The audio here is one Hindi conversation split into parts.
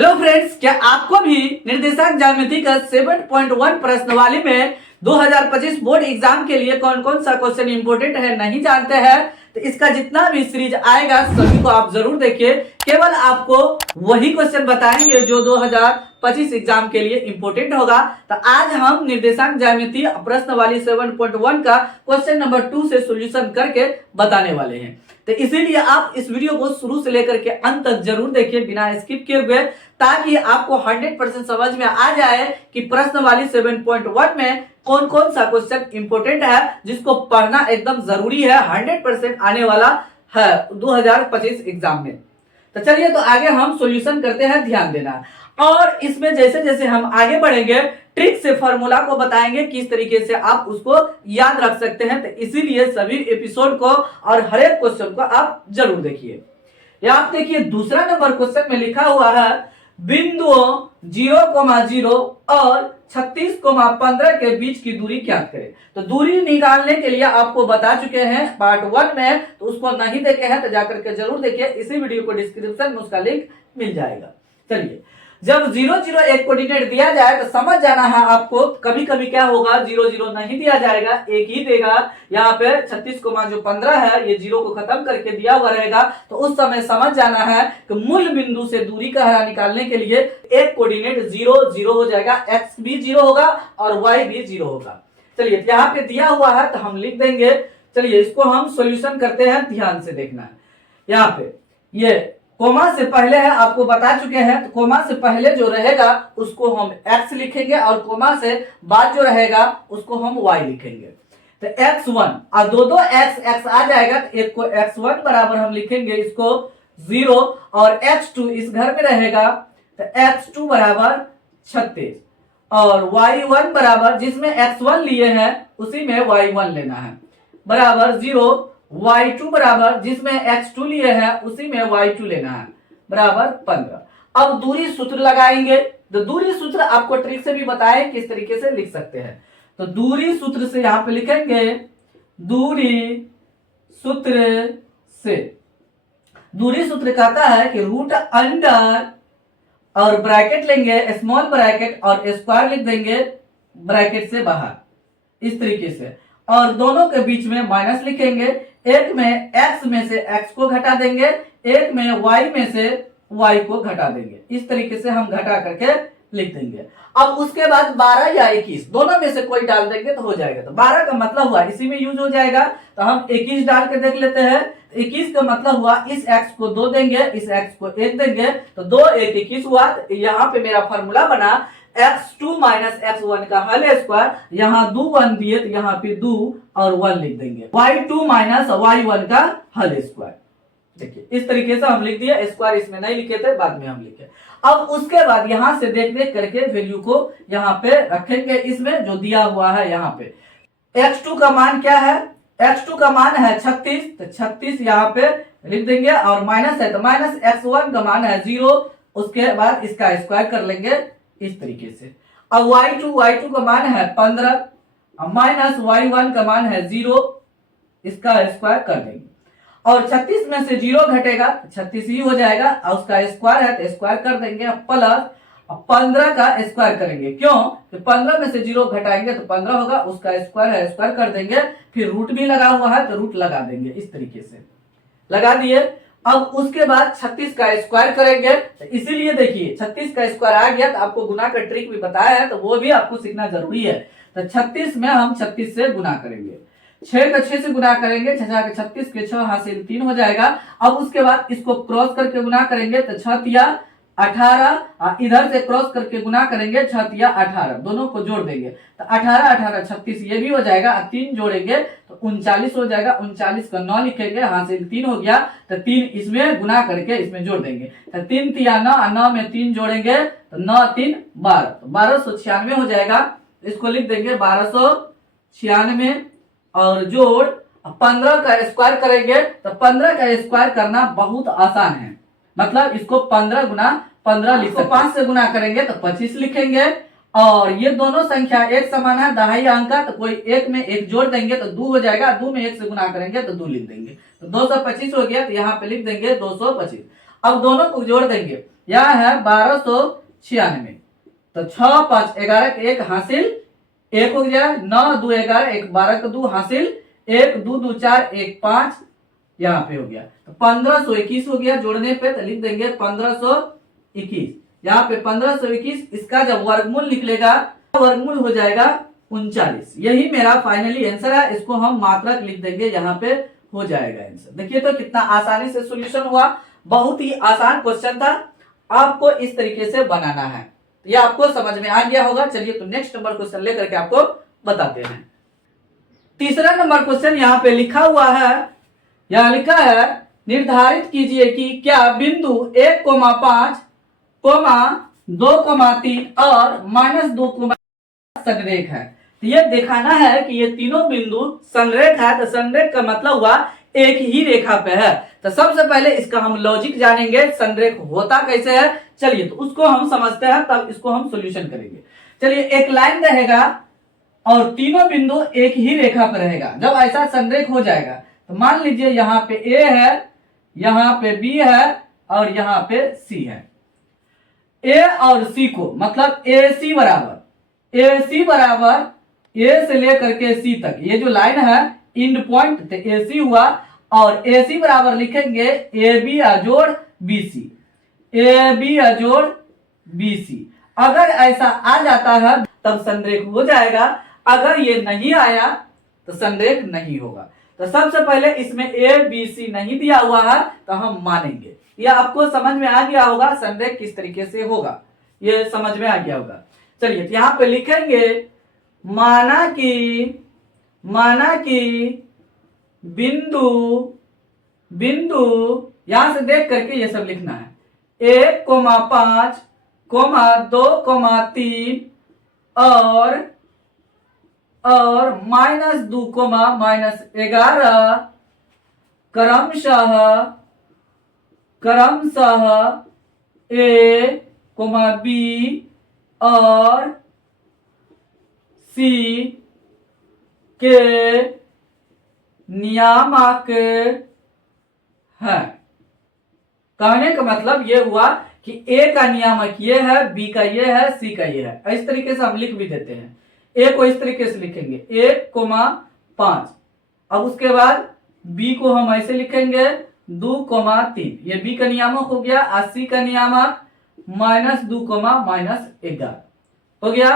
हेलो फ्रेंड्स, क्या आपको भी निर्देशांक ज्यामिति का 7.1 प्रश्नावली में 2025 बोर्ड एग्जाम के लिए कौन कौन सा क्वेश्चन इंपोर्टेंट है नहीं जानते हैं? तो इसका जितना भी सीरीज आएगा सभी को आप जरूर देखिए। केवल आपको वही क्वेश्चन बताएंगे जो 2025 एग्जाम के लिए इंपोर्टेंट होगा। तो आज हम निर्देशांक ज्यामिति प्रश्नावली 7.1 का क्वेश्चन नंबर 2 से सॉल्यूशन करके बताने वाले हैं। तो इसीलिए आप इस वीडियो को शुरू से लेकर के अंत तक जरूर देखिए बिना स्किप किए हुए, ताकि आपको 100% समझ में आ जाए कि प्रश्नावली 7.1 में कौन कौन सा क्वेश्चन इंपोर्टेंट है जिसको पढ़ना एकदम जरूरी है, 100% आने वाला है 2025 एग्जाम में। तो चलिए तो आगे हम सॉल्यूशन करते हैं, ध्यान देना। और इसमें जैसे जैसे हम आगे बढ़ेंगे ट्रिक से फॉर्मूला को बताएंगे किस तरीके से आप उसको याद रख सकते हैं। तो इसीलिए सभी एपिसोड को और हर एक क्वेश्चन को आप जरूर देखिए। यहाँ आप देखिए दूसरा नंबर क्वेश्चन में लिखा हुआ है बिंदुओं 0,0 और 36,15 के बीच की दूरी ज्ञात करें। तो दूरी निकालने के लिए आपको बता चुके हैं पार्ट 1 में, तो उसको नहीं देखे हैं तो जाकर के जरूर देखिए। इसी वीडियो को डिस्क्रिप्शन में उसका लिंक मिल जाएगा। चलिए, जब 0,0,1 कोऑर्डिनेट दिया जाए तो समझ जाना है आपको। कभी कभी क्या होगा 0,0 नहीं दिया जाएगा, एक ही देगा। यहाँ पे 36,15 है, ये 0 को खत्म करके दिया हुआ रहेगा। तो उस समय समझ जाना है कि मूल बिंदु से दूरी का निकालने के लिए एक कोऑर्डिनेट 0,0 हो जाएगा, x भी 0 होगा और y भी 0 होगा। चलिए, यहाँ पे दिया हुआ है तो हम लिख देंगे। चलिए, इसको हम सॉल्यूशन करते हैं, ध्यान से देखना है। यहाँ पे ये कोमा से पहले है, आपको बता चुके हैं। तो कोमा से पहले जो रहेगा उसको हम x लिखेंगे और कोमा से बाद जो रहेगा उसको हम y लिखेंगे। तो x1 और दो x आ जाएगा, तो एक को x1 बराबर हम लिखेंगे इसको 0 और x2 इस घर में रहेगा तो x2 बराबर 36 और y1 बराबर जिसमें x1 लिए हैं उसी में y1 लेना है बराबर 0, y2 बराबर जिसमें x2 लिए हैं उसी में y2 लेना है बराबर 15। अब दूरी सूत्र लगाएंगे। तो दूरी सूत्र आपको ट्रिक से भी बताए किस तरीके से लिख सकते हैं। तो दूरी सूत्र से यहां पे लिखेंगे दूरी सूत्र से। दूरी सूत्र कहता है कि रूट अंडर और ब्रैकेट लेंगे, स्मॉल ब्रैकेट और स्क्वायर लिख देंगे ब्रैकेट से बाहर इस तरीके से, और दोनों के बीच में माइनस लिखेंगे। एक में x में से x को घटा देंगे, एक में y में से y को घटा देंगे। इस तरीके से हम घटा करके लिख देंगे। अब उसके बाद 12 या 21 दोनों में से कोई डाल देंगे तो हो जाएगा। तो 12 का मतलब हुआ इसी में यूज हो जाएगा, तो हम 21 डाल के देख लेते हैं। 21 का मतलब हुआ इस x को 2 देंगे, इस x को 1 देंगे, तो 2 1 21 हुआ। तो यहाँ पे मेरा फॉर्मूला बना x2 माइनस x1 का होल स्क्वायर। यहाँ 2 1 दिए तो यहाँ पे 2 और 1 लिख देंगे, y2 माइनस y1 का होल स्क्वायर। देखिए इस तरीके से हम लिख दिए, स्क्वायर इसमें नहीं लिखे थे, बाद में हम लिखे। अब उसके बाद यहां से देख देख करके वैल्यू को यहाँ पे रखेंगे इसमें जो दिया हुआ है। यहाँ पे x2 का मान क्या है? x2 का मान है 36, तो 36 यहाँ पे लिख देंगे और माइनस है तो माइनस x1 का मान है 0। उसके बाद इसका स्क्वायर कर लेंगे इस तरीके से। अब y2 का मान है 15 माइनस y1 का मान है 0, इसका स्क्वायर कर देंगे। और 36 में से 0 घटेगा 36 ही हो जाएगा और उसका स्क्वायर है तो स्क्वायर कर देंगे प्लस 15 का स्क्वायर करेंगे। क्यों? तो 15 में से 0 घटाएंगे तो 15 होगा, उसका स्क्वायर है स्क्वायर कर देंगे। फिर रूट भी लगा हुआ है तो रूट लगा देंगे इस तरीके से, लगा दिए। अब उसके बाद 36 का स्क्वायर करेंगे। तो इसीलिए देखिए 36 का स्क्वायर आ गया तो आपको गुना का ट्रिक भी बताया है, तो वो भी आपको सीखना जरूरी है। तो 36 में हम 36 से गुना करेंगे, 6 का 6 से गुना करेंगे, 36 के 6 हासिल 3 हो जाएगा। अब उसके बाद इसको क्रॉस करके गुना करेंगे तो 6 तिया 18, इधर से क्रॉस करके गुना करेंगे 6 तिया 18, दोनों को जोड़ देंगे तो 18 18 36 ये भी हो जाएगा। 3 जोड़ेंगे तो 39 हो जाएगा, 39 का 9 लिखेंगे, हासिल 3 हो गया। तो 3 इसमें गुना करके इसमें जोड़ देंगे तो 3 तिया 9, 9 में 3 जोड़ेंगे तो 9 3 12, तो 1296 हो जाएगा। इसको लिख देंगे 1296 और जोड़ 15 का स्क्वायर करेंगे। तो 15 का स्क्वायर करना बहुत आसान है, मतलब इसको 15 गुना 15 लिख सकते हैं। 5 से गुना करेंगे तो 25 लिखेंगे और ये दोनों संख्या एक समान है, दहाई अंक का, तो कोई एक में एक जोड़ देंगे तो 2 हो जाएगा। 2 में 1 से गुना करेंगे तो 2 लिख देंगे, तो 225 हो गया। तो यहाँ पे लिख देंगे 225। अब दोनों को जोड़ देंगे, यहाँ है 1296। तो 6 5 11 1 हासिल, 1 हो गया, 9 2 11 1 12 का 2 हासिल, 1 2 2 4 1 5 यहाँ पे हो गया। तो 1521 हो गया, जोड़ने पे तो लिख देंगे 1521। यहाँ पे 1521, इसका जब वर्गमूल निकलेगा वर्गमूल हो जाएगा 39। यही मेरा फाइनली आंसर है। इसको हम मात्रक लिख देंगे, यहाँ पे हो जाएगा आंसर। देखिए तो कितना आसानी से सॉल्यूशन हुआ, बहुत ही आसान क्वेश्चन था। आपको इस तरीके से बनाना है, ये आपको समझ में आ गया होगा। चलिए तो नेक्स्ट नंबर क्वेश्चन लेकर के आपको बताते हैं। तीसरा नंबर क्वेश्चन यहाँ पे लिखा हुआ है, यहाँ लिखा है निर्धारित कीजिए कि क्या बिंदु 1,5, 2,3 और -2 संरेख है। तो ये दिखाना है कि ये तीनों बिंदु संरेख है। तो संरेख का मतलब हुआ एक ही रेखा पे है। तो सबसे पहले इसका हम लॉजिक जानेंगे, संरेख होता कैसे है। चलिए तो उसको हम समझते हैं, तब इसको हम सॉल्यूशन करेंगे। चलिए, एक लाइन रहेगा और तीनों बिंदु एक ही रेखा पर रहेगा। जब ऐसा संरेख हो जाएगा तो मान लीजिए यहाँ पे ए है, यहाँ पे बी है और यहाँ पे सी है। ए और सी को मतलब ए सी बराबर ए से लेकर के सी तक, ये जो लाइन है इंड पॉइंट, तो ए सी हुआ। और ए सी बराबर लिखेंगे ए बी अजोड़ बी सी, ए बी अजोड़ बी सी। अगर ऐसा आ जाता है तब संरेख हो जाएगा, अगर ये नहीं आया तो संरेख नहीं होगा। तो सबसे पहले इसमें ए बी सी नहीं दिया हुआ है तो हम मानेंगे। यह आपको समझ में आ गया होगा संरेख किस तरीके से होगा, ये समझ में आ गया होगा। चलिए तो यहाँ पे लिखेंगे माना कि बिंदु यहां से देख करके ये सब लिखना है। 1,5, 2,3 और -2, -11 क्रमशः ए, बी और सी के नियामक है। कहने का मतलब ये हुआ कि ए का नियामक ये है, बी का ये है, सी का ये है। इस तरीके से हम लिख भी देते हैं। ए को इस तरीके से लिखेंगे 1,5। अब उसके बाद बी को हम ऐसे लिखेंगे 2,3, ये बी का नियामक हो गया। और सी का नियामक -2, -11 हो गया।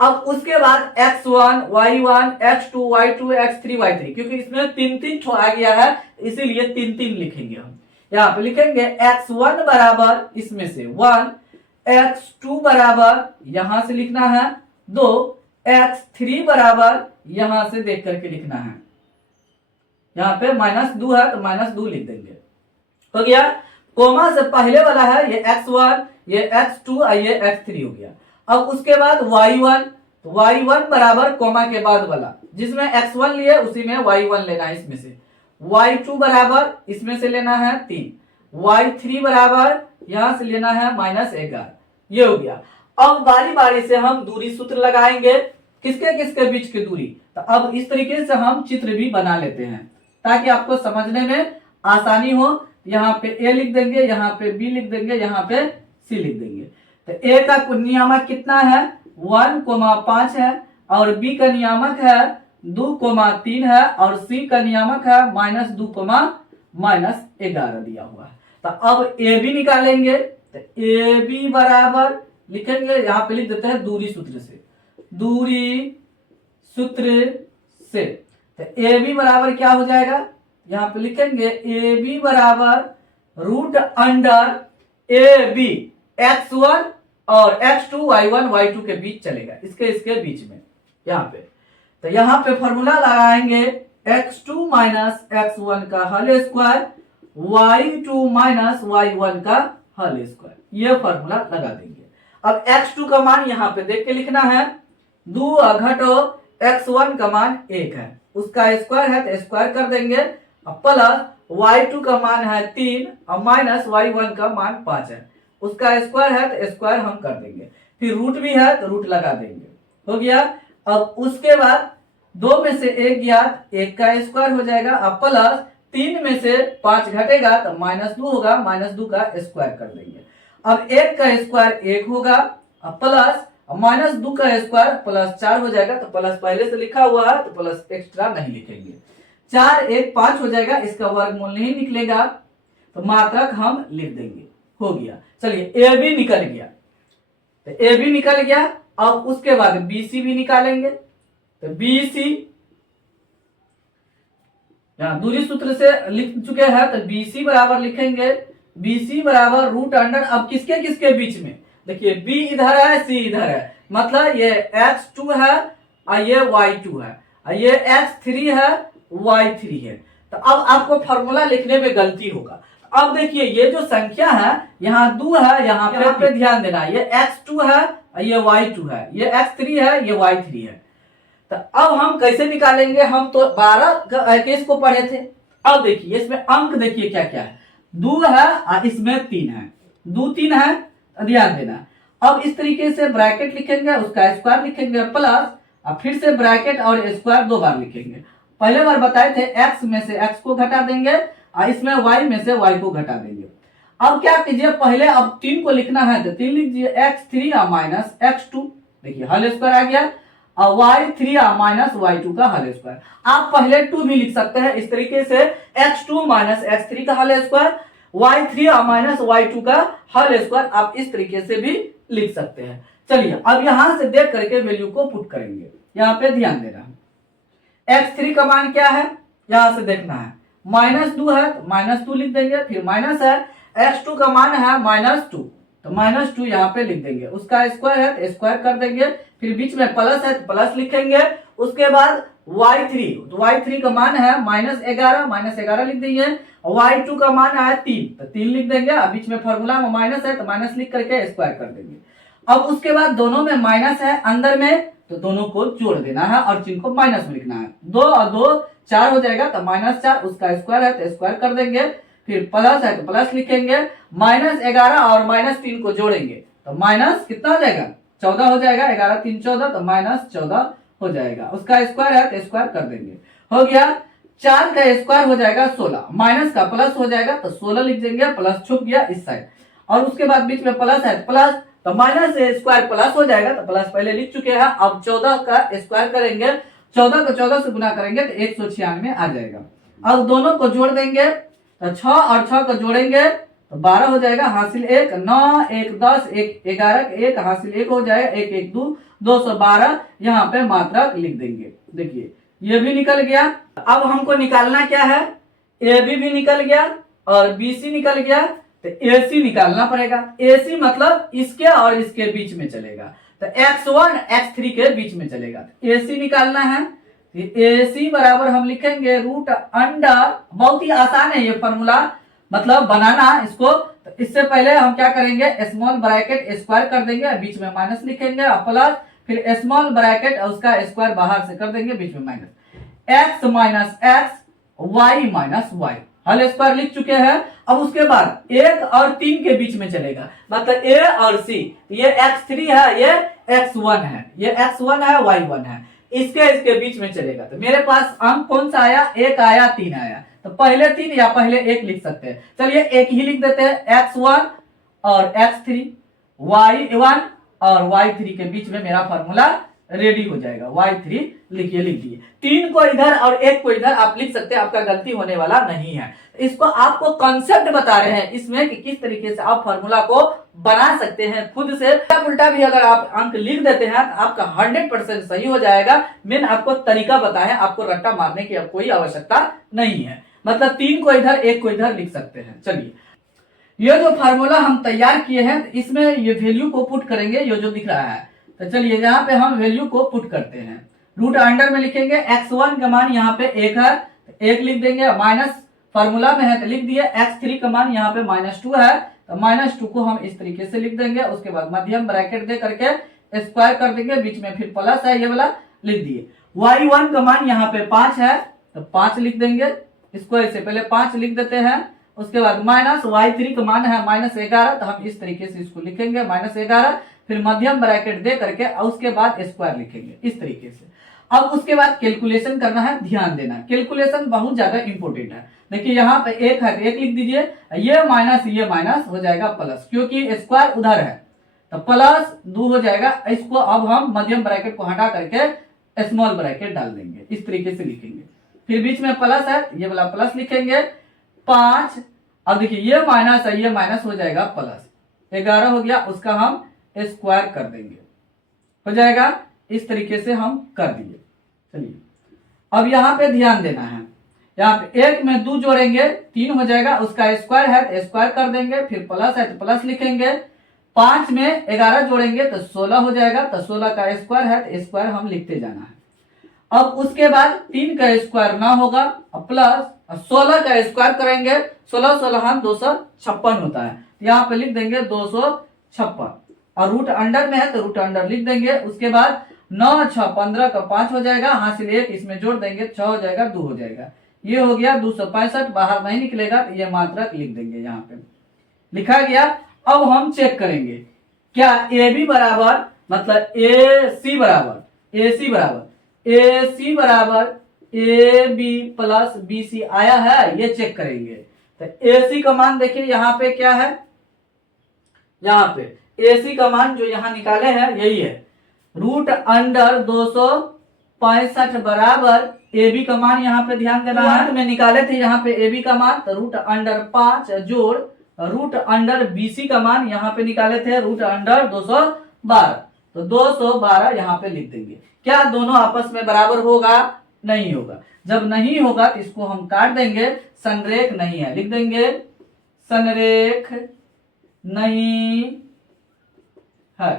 अब उसके बाद x1, y1, x2, y2, x3, y3, क्योंकि इसमें 3 ठो आ गया है इसीलिए 3 लिखेंगे हम। यहाँ पे लिखेंगे x1 बराबर इसमें से 1, x2 बराबर यहां से लिखना है 2, x3 बराबर यहां से देख करके लिखना है। यहाँ पे -2 है तो -2 लिख देंगे, हो गया। कोमा से पहले वाला है ये x1, ये x2 और ये x3 हो गया। अब उसके बाद y1, तो y1 बराबर कोमा के बाद वाला, जिसमें x1 लिए उसी में y1 लेना है इसमें से। y2 बराबर इसमें से लेना है 3, y3 बराबर यहां से लेना है -11, ये हो गया। अब बारी बारी से हम दूरी सूत्र लगाएंगे, किसके किसके बीच की दूरी। तो अब इस तरीके से हम चित्र भी बना लेते हैं ताकि आपको समझने में आसानी हो। यहाँ पे ए लिख देंगे, यहाँ पे बी लिख देंगे, यहाँ पे सी लिख देंगे। तो ए का नियामक कितना है 1,5 है और बी का नियामक है 2,3 है और सी का नियामक है -2, -11 दिया हुआ है। तो अब ए बी निकालेंगे। तो ए बी बराबर लिखेंगे, यहाँ पे लिख देते हैं दूरी सूत्र से। तो ए बी बराबर क्या हो जाएगा, यहाँ पे लिखेंगे ए बी बराबर √अंडर ए बी x1 और x2 y1 y2 के बीच चलेगा, इसके बीच में यहाँ पे। तो यहाँ पे फॉर्मूला लगाएंगे x2 - x1 का होल स्क्वायर, y2 - y1 का होल स्क्वायर, ये फॉर्मूला लगा देंगे। अब x2 का मान यहाँ पे देख के लिखना है, 2 घटो x1 का मान 1 है, उसका स्क्वायर है तो स्क्वायर कर देंगे। प्लस y2 का मान है 3 और -y1 का मान 5 है, उसका स्क्वायर है तो स्क्वायर हम कर देंगे। फिर रूट भी है तो रूट लगा देंगे, हो गया। अब उसके बाद 2 में से 1 गया, 1 का स्क्वायर हो जाएगा। अब प्लस 3 में से 5 घटेगा तो -2 होगा, -2 का स्क्वायर कर देंगे। अब 1 का स्क्वायर 1 होगा, प्लस माइनस 2 का स्क्वायर प्लस 4 हो जाएगा। तो प्लस पहले से लिखा हुआ है तो प्लस एक्स्ट्रा नहीं लिखेंगे। 4 1 5 हो जाएगा, इसका वर्गमूल नहीं निकलेगा तो मात्रक हम लिख देंगे। हो गया। चलिए ए बी निकल गया, तो ए बी निकल गया। अब उसके बाद बी सी भी निकालेंगे। तो बी सी यहां दूरी सूत्र से लिख चुके हैं, तो बी सी बराबर लिखेंगे बी सी बराबर रूट अंडर। अब किसके किसके बीच में, देखिए बी इधर है, सी इधर है, मतलब ये x2 है और ये y2 है और ये x3 है, y3 है। तो अब आपको फॉर्मूला लिखने में गलती होगा। अब देखिए ये जो संख्या है यहाँ 2 है, यहाँ पे ध्यान देना, ये x2 है और ये y2 है, ये x3 है, ये y3 है। तो अब हम कैसे निकालेंगे, हम तो 12 केस को पढ़े थे। अब देखिए इसमें अंक देखिए क्या क्या है, 2 है और इसमें 3 है, 2 3 है, ध्यान देना। अब इस तरीके से ब्रैकेट लिखेंगे, उसका स्क्वायर लिखेंगे प्लस, अब फिर से ब्रैकेट और स्क्वायर 2 बार लिखेंगे। पहले बार बताए थे x में से x को घटा देंगे और इसमें y में से y को घटा देंगे। अब क्या कीजिए, पहले अब 3 को लिखना है तो 3 लिख दीजिए, x3 और माइनस x2, देखिए होल स्क्वायर आ गया, और y3 और माइनस y2 का होल स्क्वायर। आप पहले 2 भी लिख सकते हैं इस तरीके से, x2 माइनस x3 का होल स्क्वायर, y3 और माइनस y2 का होल स्क्वायर, आप इस तरीके से भी लिख सकते हैं। चलिए अब यहां से देख करके वैल्यू को पुट करेंगे, यहाँ पे ध्यान देना है। x3 का मान क्या है, यहां से देखना है, -2 है तो -2 लिख देंगे, फिर माइनस है, x2 का मान है -2 तो -2 यहाँ पे लिख देंगे, उसका स्क्वायर है तो स्क्वायर कर देंगे, फिर बीच में प्लस है तो प्लस लिखेंगे। उसके बाद y3, तो y3 का मान है -11 लिख देंगे, y2 का मान है 3 तो 3 लिख देंगे, अब बीच में फॉर्मूला में माइनस है तो माइनस लिख करके स्क्वायर कर देंगे। अब उसके बाद दोनों में माइनस है अंदर में, तो दोनों को जोड़ देना है और चिन्ह को माइनस में लिखना है। 2 और 2 4 हो जाएगा, तो -4, उसका स्क्वायर है तो स्क्वायर कर देंगे, फिर प्लस है तो प्लस लिखेंगे, -11 और -3 को जोड़ेंगे तो माइनस कितना हो जाएगा, 14 हो जाएगा, 11 3 14 तो -14 हो जाएगा, उसका स्क्वायर है तो स्क्वायर कर देंगे। हो गया, 4 का स्क्वायर हो जाएगा 16, माइनस का प्लस हो जाएगा तो 16 लिख देंगे, प्लस छुप गया इस साइड, और उसके बाद बीच में प्लस है प्लस, तो माइनस से स्क्वायर प्लस हो जाएगा, तो प्लस पहले लिख चुके हैं। अब 14 का स्क्वायर करेंगे, 14 को 14 से गुना करेंगे तो 196 आ जाएगा। अब दोनों को जोड़ देंगे, तो 6 और 6 को जोड़ेंगे तो 12 हो जाएगा, हासिल 1, 9 1 10 1 11 1 हासिल 1 हो जाएगा, 1 1 2 212, यहाँ पे मात्रक लिख देंगे। देखिए ये भी निकल गया। अब हमको निकालना क्या है, ए बी भी निकल गया और बी सी निकल गया, तो ए सी निकालना पड़ेगा। ए सी मतलब इसके और इसके बीच में चलेगा, तो x1 x3 के बीच में चलेगा, ए सी निकालना है। ए सी बराबर हम लिखेंगे रूट अंडर, बहुत ही आसान है ये फॉर्मूला, मतलब बनाना इसको। तो इससे पहले हम क्या करेंगे, स्मॉल ब्रैकेट स्क्वायर कर देंगे, बीच में माइनस लिखेंगे, प्लस फिर स्मॉल ब्रैकेट उसका स्क्वायर बाहर से कर देंगे, बीच में minus, x minus x y minus y, whole square लिख चुके हैं। अब उसके बाद 1 और 3 के बीच में चलेगा, मतलब a और c, ये x3 है, ये x1 है, ये x1 है, y1 है, इसके बीच में चलेगा। तो मेरे पास अंक कौन सा आया, 1 आया, 3 आया, तो पहले 3 या पहले 1 लिख सकते हैं। चलिए एक ही लिख देते हैं, x1 और x3, y1 और y3 के बीच में मेरा फॉर्मूला रेडी हो जाएगा, y3 लिख दिए। 3 को इधर और 1 को इधर आप लिख सकते हैं, आपका गलती होने वाला नहीं है। इसको आपको कॉन्सेप्ट बता रहे हैं इसमें कि किस तरीके से आप फॉर्मूला को बना सकते हैं खुद से। उल्टा भी अगर आप अंक लिख देते हैं तो आपका 100% सही हो जाएगा। मैंने आपको तरीका बताया, आपको रट्टा मारने की अब कोई आवश्यकता नहीं है, मतलब 3 को इधर 1 को इधर लिख सकते हैं। चलिए ये जो फार्मूला हम तैयार किए हैं इसमें ये वैल्यू को पुट करेंगे, ये जो दिख रहा है, तो चलिए यहाँ पे हम वैल्यू को पुट करते हैं। रूट अंडर में लिखेंगे, x1 का मान यहाँ पे 1 है, 1 लिख देंगे, माइनस फार्मूला में है तो लिख दिए, x3 का मान यहाँ पे -2 है, तो -2 को हम इस तरीके से लिख देंगे। उसके बाद मध्यम ब्रैकेट दे करके स्क्वायर कर देंगे, बीच में फिर प्लस है ये वाला लिख दिए। y1 का मान यहाँ पे 5 है तो 5 लिख देंगे, इसको ऐसे पहले 5 लिख देते हैं। उसके बाद माइनस y3 का मान है -11, तो हम इस तरीके से इसको लिखेंगे -11, फिर मध्यम ब्रैकेट दे करके और उसके बाद स्क्वायर लिखेंगे इस तरीके से। अब उसके बाद कैलकुलेशन करना है, ध्यान देना, कैलकुलेशन बहुत ज्यादा इंपॉर्टेंट है। देखिए यहाँ पे एक है, एक लिख दीजिए, ये माइनस हो जाएगा प्लस, क्योंकि स्क्वायर उधर है तो प्लस 2 हो जाएगा। इसको अब हम मध्यम ब्रैकेट को हटा करके स्मॉल ब्रैकेट डाल देंगे, इस तरीके से लिखेंगे। फिर बीच में प्लस है, ये वाला प्लस लिखेंगे 5। अब देखिए ये माइनस है, ये माइनस हो जाएगा प्लस, 11 हो गया, उसका हम स्क्वायर कर देंगे, हो जाएगा। इस तरीके से हम कर दिए। चलिए अब यहाँ पे ध्यान देना है, यहाँ पे 1 में 2 जोड़ेंगे 3 हो जाएगा, उसका स्क्वायर है तो स्क्वायर कर देंगे, फिर प्लस है तो प्लस लिखेंगे। 5 में 11 जोड़ेंगे तो 16 हो जाएगा, तो 16 का स्क्वायर है तो स्क्वायर हम लिखते जाना है। अब उसके बाद 3 का स्क्वायर ना होगा, प्लस 16 का स्क्वायर करेंगे, 16 16 256 होता है, यहाँ पे लिख देंगे 256, और रूट अंडर में है तो रूट अंडर लिख देंगे। उसके बाद 9 6 15 का 5 हो जाएगा, हासिल 1 इसमें जोड़ देंगे, 6 हो जाएगा, 2 हो जाएगा, ये हो गया 265, बाहर नहीं निकलेगा तो ये मात्रक लिख देंगे, यहाँ पे लिखा गया। अब हम चेक करेंगे क्या ए बी बराबर, मतलब ए सी बराबर A B plus B C आया है, ये चेक करेंगे। तो ए सी का मान देखिए यहाँ पे क्या है, यहाँ पे ए सी का मान जो यहाँ निकाले हैं यही है, रूट अंडर 265 बराबर ए बी का मान यहाँ पे ध्यान देना है, में निकाले थे यहाँ पे ए बी का मान, तो रूट अंडर 5 जोड़ रूट अंडर बी सी का मान यहाँ पे निकाले थे रूट अंडर 212, तो 212 यहाँ पे लिख देंगे। क्या दोनों आपस में बराबर होगा? नहीं होगा। जब नहीं होगा तो इसको हम काट देंगे, संरेख नहीं है, लिख देंगे संरेख नहीं है,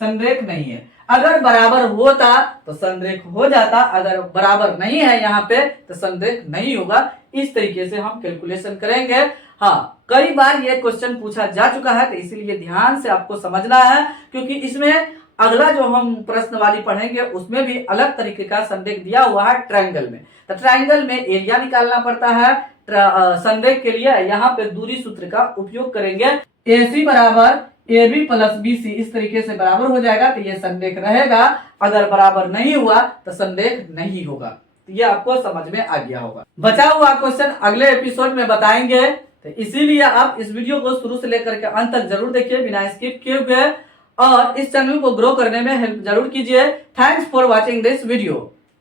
संरेख नहीं है। अगर बराबर होता तो संरेख हो जाता, अगर बराबर नहीं है यहाँ पे तो संरेख नहीं होगा। इस तरीके से हम कैलकुलेशन करेंगे। हाँ, कई बार ये क्वेश्चन पूछा जा चुका है, तो इसीलिए ध्यान से आपको समझना है, क्योंकि इसमें अगला जो हम प्रश्न वाली पढ़ेंगे उसमें भी अलग तरीके का संरेख दिया हुआ है ट्रायंगल में। तो ट्रायंगल में एरिया निकालना पड़ता है, संरेख के लिए यहाँ पे दूरी सूत्र का उपयोग करेंगे। AC बराबर AB प्लस BC इस तरीके से बराबर हो जाएगा, तो ये संरेख रहेगा। अगर बराबर नहीं हुआ तो संरेख नहीं होगा। तो ये आपको समझ में आ गया होगा। बचा हुआ क्वेश्चन अगले एपिसोड में बताएंगे, तो इसीलिए आप इस वीडियो को शुरू से लेकर के अंत तक जरूर देखिए बिना स्किप किए हुए, और इस चैनल को ग्रो करने में हेल्प जरूर कीजिए। Thanks for watching this video.